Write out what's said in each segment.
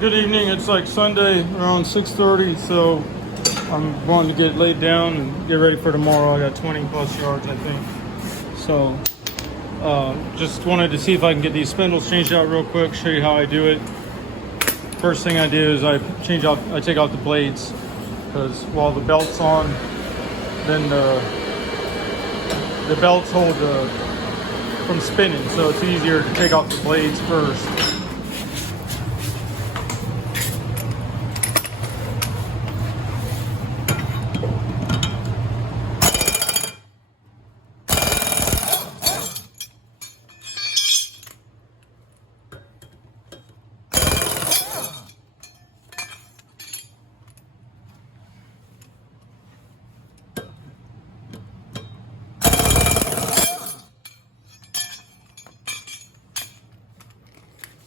Good evening. It's like Sunday around 6:30, so I'm going to get laid down and get ready for tomorrow. I got 20 plus yards, I think. So just wanted to see if I can get these spindles changed out real quick, show you how I do it. First thing I do is I take out the blades, because while the belt's on, then the belts hold from spinning, so it's easier to take off the blades first.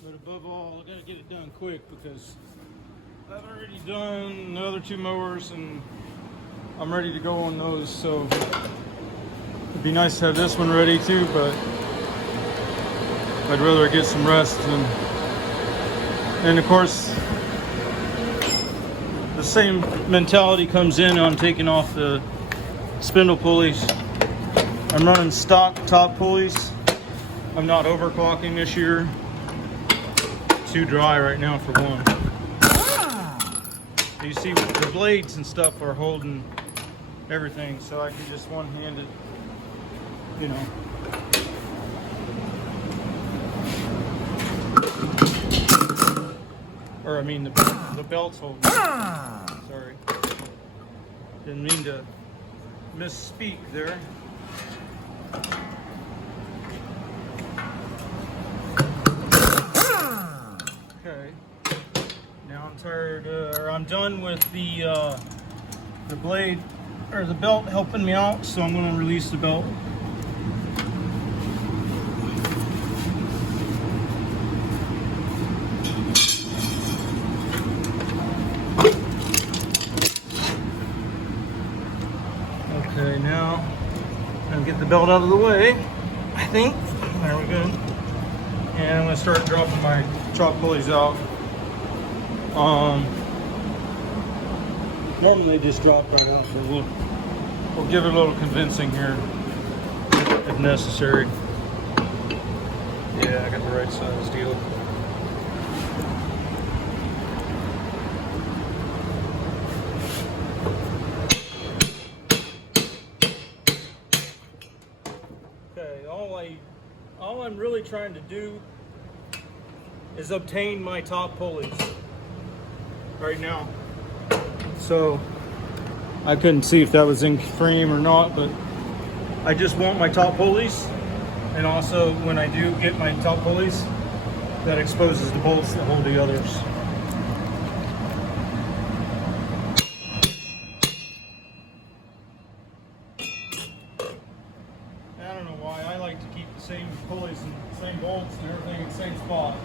But above all, I gotta get it done quick because I've already done the other two mowers and I'm ready to go on those. So it'd be nice to have this one ready too, but I'd rather get some rest. And of course, the same mentality comes in on taking off the spindle pulleys. I'm running stock top pulleys. I'm not overclocking this year. Too dry right now for one. You see the blades and stuff are holding everything, so I can just one-hand it, you know. Or I mean the belt's holding. Sorry. Didn't mean to misspeak there. Okay, now I'm tired, or I'm done with the blade, or the belt helping me out, so I'm going to release the belt. Okay, now I'm going to get the belt out of the way, I think. There we go. And I'm going to start dropping my chop pulleys out. Normally they just drop right out, but we'll give it a little convincing here if necessary. Yeah, I got the right size deal. Okay, all I'm really trying to do is obtain my top pulleys right now. So I couldn't see if that was in frame or not, but I just want my top pulleys, and also when I do get my top pulleys, that exposes the bolts that hold the others. I don't know why I like to keep the same pulleys and the same bolts and everything in the same spot.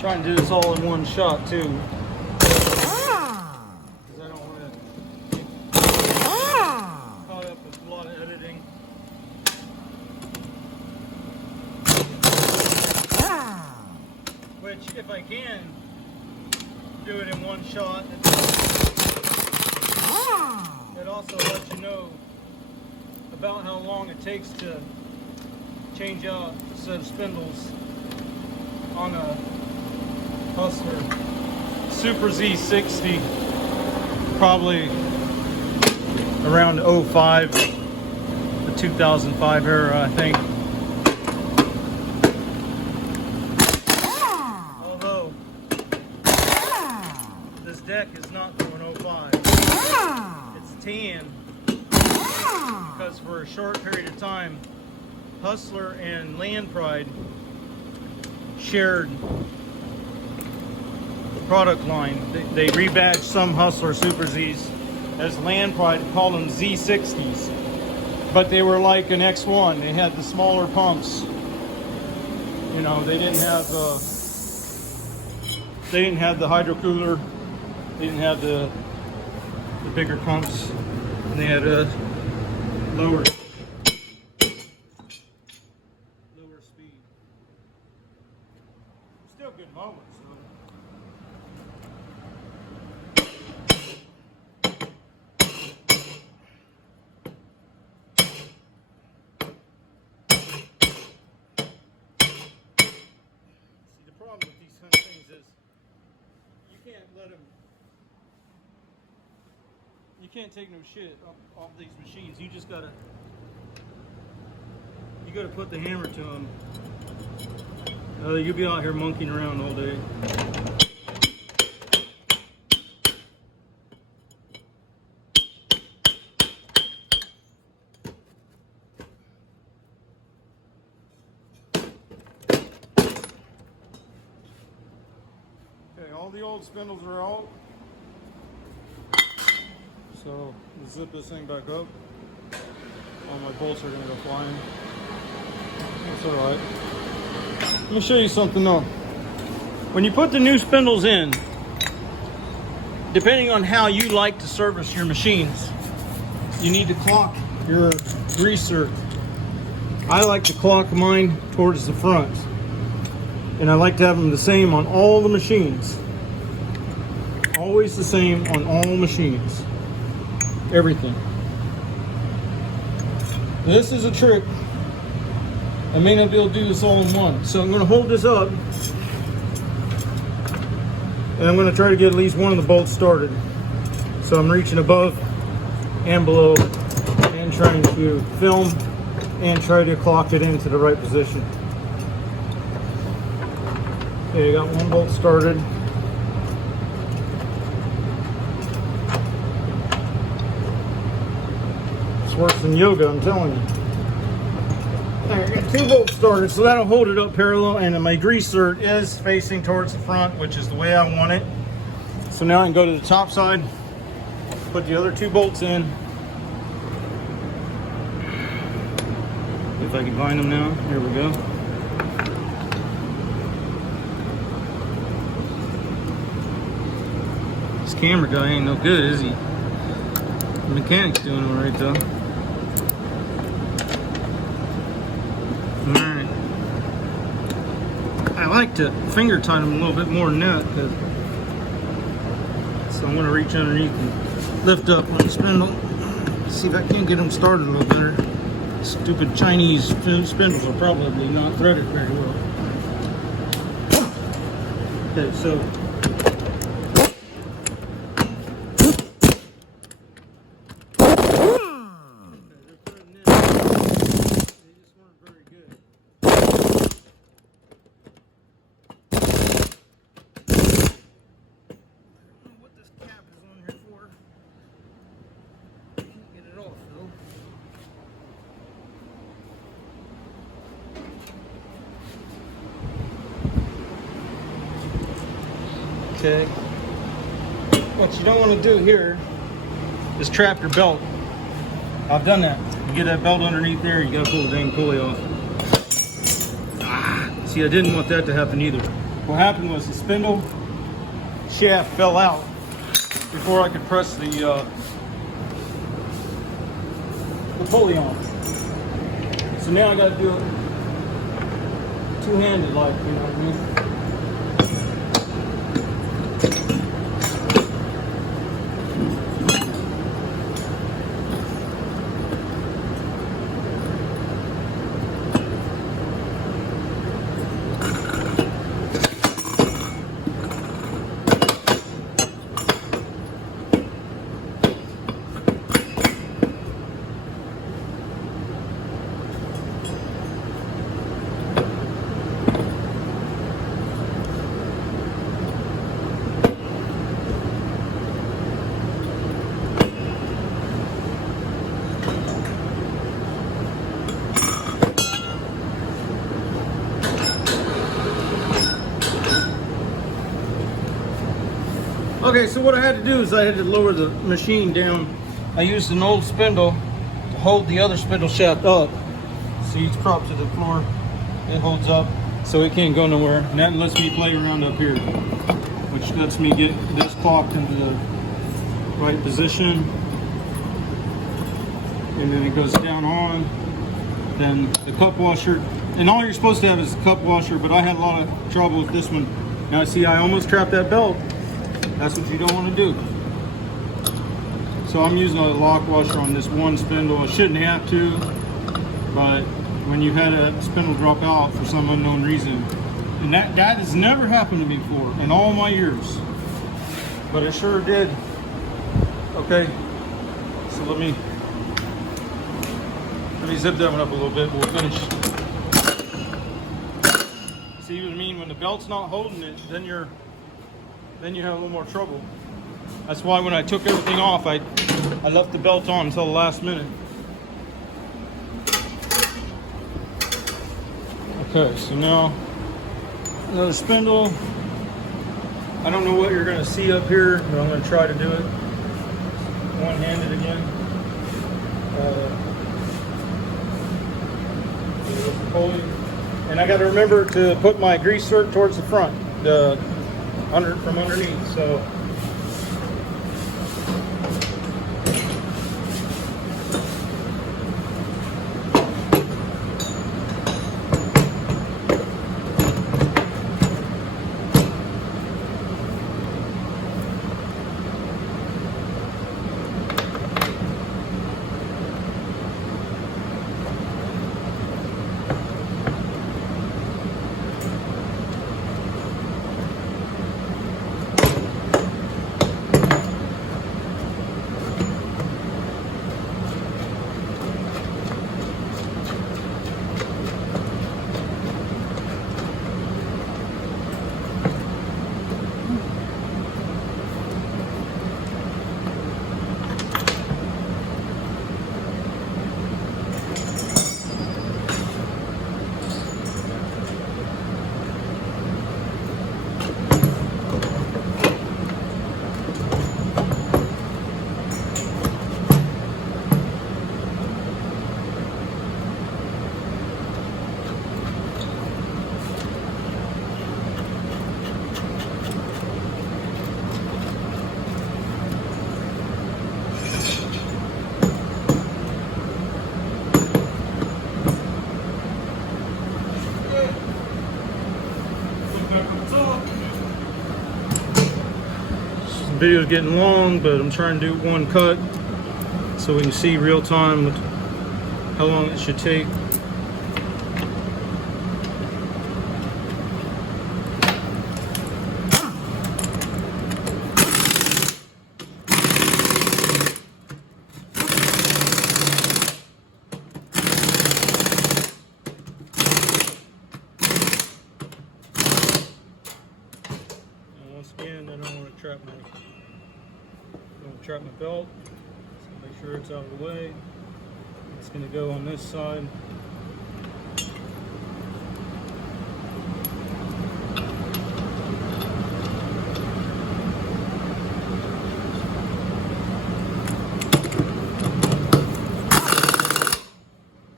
Trying to do this all in one shot too, because I don't want to get caught up with a lot of editing. Which, if I can do it in one shot, it also lets you know about how long it takes to change out a set of spindles on a Hustler Super Z60, probably around 05. The 2005 era, I think. Although this deck is not from an '05. It's tan because for a short period of time, Hustler and Land Pride shared the product line. They rebadged some Hustler Super Z's as Land Pride, called them Z60s. But they were like an X1. They had the smaller pumps. You know, they didn't have the hydro cooler. They didn't have the bigger pumps. And they had a lower speed. Still good moments though. See, the problem with these kind of things is you can't let them. You can't take no shit off these machines. You just gotta. You gotta put the hammer to them. You'll be out here monkeying around all day. Okay, all the old spindles are out. So zip this thing back up. All my bolts are gonna go flying. That's alright. Let me show you something though. When you put the new spindles in, depending on how you like to service your machines, you need to clock your greaser. I like to clock mine towards the front. And I like to have them the same on all the machines. Always the same on all machines. Everything. This is a trick. I may not be able to do this all in one. So I'm going to hold this up. And I'm going to try to get at least one of the bolts started. So I'm reaching above and below and trying to film and try to clock it into the right position. Okay, I got one bolt started. It's worse than yoga, I'm telling you. Alright, I got 2 bolts started, so that'll hold it up parallel, and my greaser is facing towards the front, which is the way I want it. So now I can go to the top side, put the other 2 bolts in. If I can find them now, here we go. This camera guy ain't no good, is he? The mechanic's doing it right though. Alright. I like to finger tighten them a little bit more than that, so I'm going to reach underneath and lift up on the spindle. See if I can't get them started a little better. Stupid Chinese spindles are probably not threaded very well. Okay, so okay. What you don't want to do here is trap your belt. I've done that. You get that belt underneath there, you gotta pull the dang pulley off. See, I didn't want that to happen either. What happened was the spindle shaft fell out before I could press the pulley on. So now I gotta do it two-handed, like, you know what I mean? Okay, so what I had to do is I had to lower the machine down. I used an old spindle to hold the other spindle shaft up. See, it's propped to the floor. It holds up so it can't go nowhere. And that lets me play around up here, which lets me get this clock into the right position. And then it goes down on. Then the cup washer. And all you're supposed to have is a cup washer, but I had a lot of trouble with this one. Now see, I almost trapped that belt. That's what you don't want to do. So I'm using a lock washer on this one spindle. I shouldn't have to, but when you had a spindle drop out for some unknown reason, and that has never happened to me before in all my years, but it sure did. Okay, so let me zip that one up a little bit. We'll finish. See what I mean? When the belt's not holding it, then you have a little more trouble. That's why when I took everything off, I left the belt on until the last minute. Okay, so now another spindle. I don't know what you're going to see up here, but I'm going to try to do it one-handed again. And I got to remember to put my greaser towards the front, from underneath. So the video is getting long, but I'm trying to do one cut so we can see real time how long it should take. Once again, I don't want to trap my belt. So make sure it's out of the way. It's going to go on this side.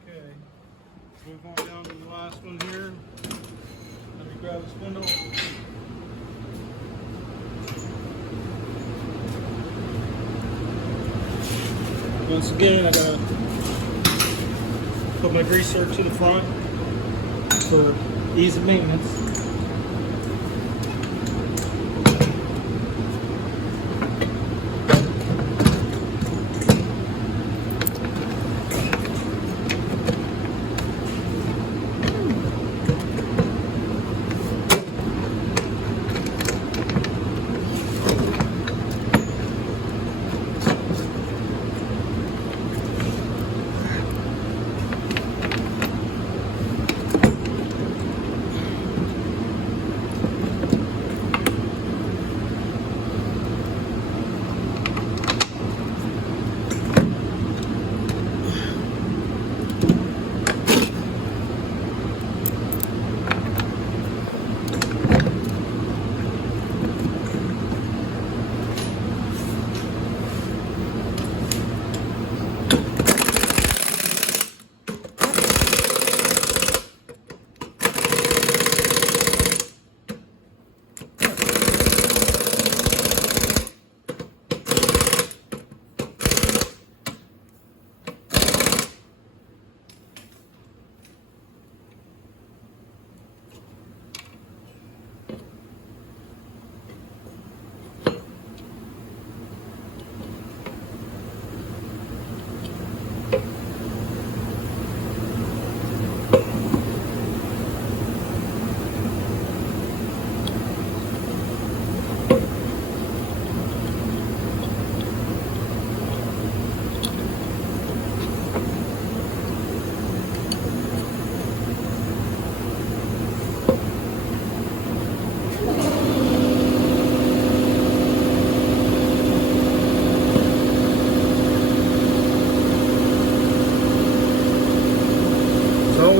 Okay, let's move on down to the last one here. Let me grab the spindle. Once again, I gotta put my greaser to the front for ease of maintenance.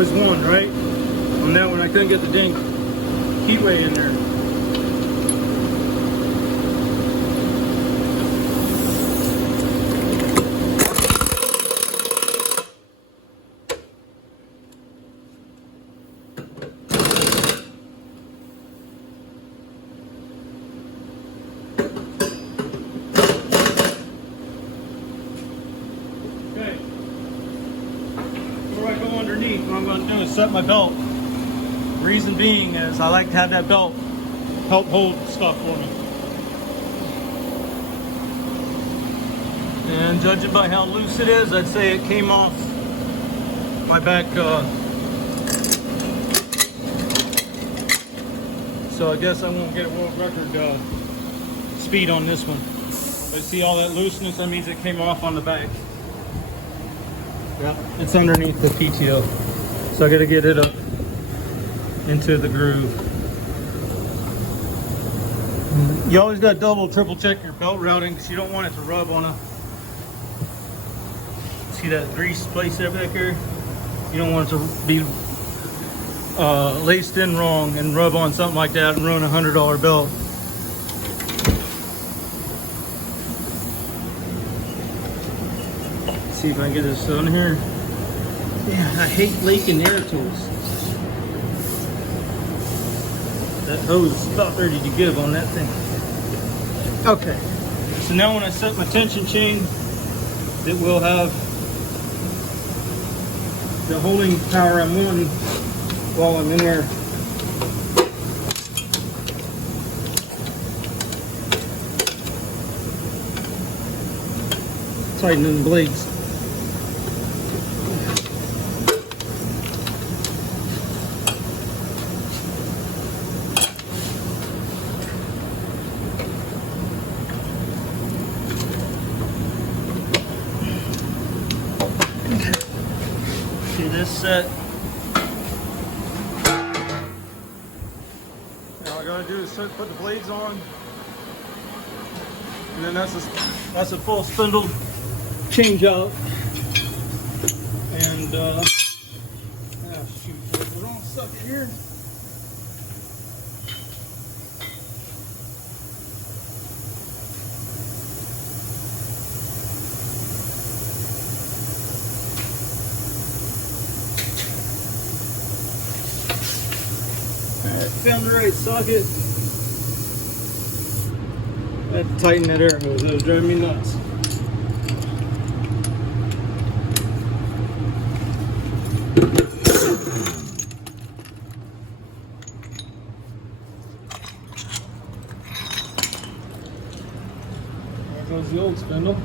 always won, right? On that one, I couldn't get the dang keyway in there. Underneath, what I'm going to do is set my belt. Reason being is I like to have that belt help hold stuff for me. And judging by how loose it is, I'd say it came off my back. So I guess I won't get a world record speed on this one. But see all that looseness? That means it came off on the back. Yeah, it's underneath the PTO, so I got to get it up into the groove. You always got to double, triple check your belt routing because you don't want it to rub on a. See that grease place there back here? You don't want it to be laced in wrong and rub on something like that and ruin a $100 belt. See if I can get this on here. Yeah, I hate leaking air tools. That hose is about ready to give on that thing. Okay, so now when I set my tension chain, it will have the holding power I'm wanting while I'm in there. Tightening the blades. This set. Now all I gotta do is put the blades on, and then that's a full spindle change out. And shoot, there's the wrong sucker here. Found the right socket. I had to tighten that air hose. That was driving me nuts. There goes the old spindle.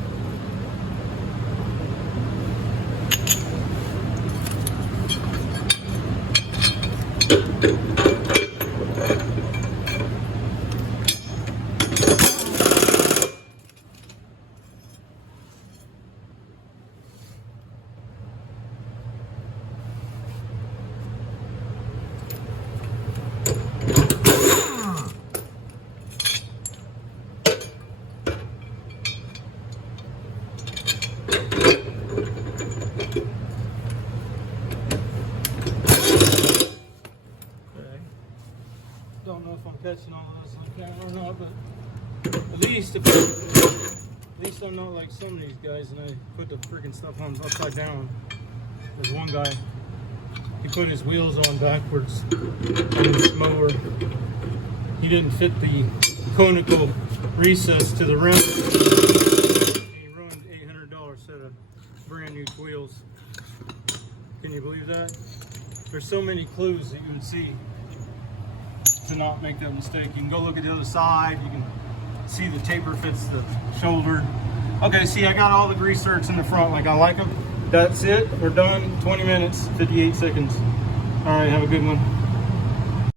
Don't know if I'm catching all of this on camera or not, but at least I'm not like some of these guys and I put the freaking stuff on upside down. There's one guy, he put his wheels on backwards on his mower. He didn't fit the conical recess to the rim. He ruined $800 set of brand new wheels. Can you believe that? There's so many clues that you would see to not make that mistake. You can go look at the other side. You can see the taper fits the shoulder. Okay, see, I got all the grease zerks in the front like I like them. That's it. We're done. 20 minutes, 58 seconds. All right, have a good one.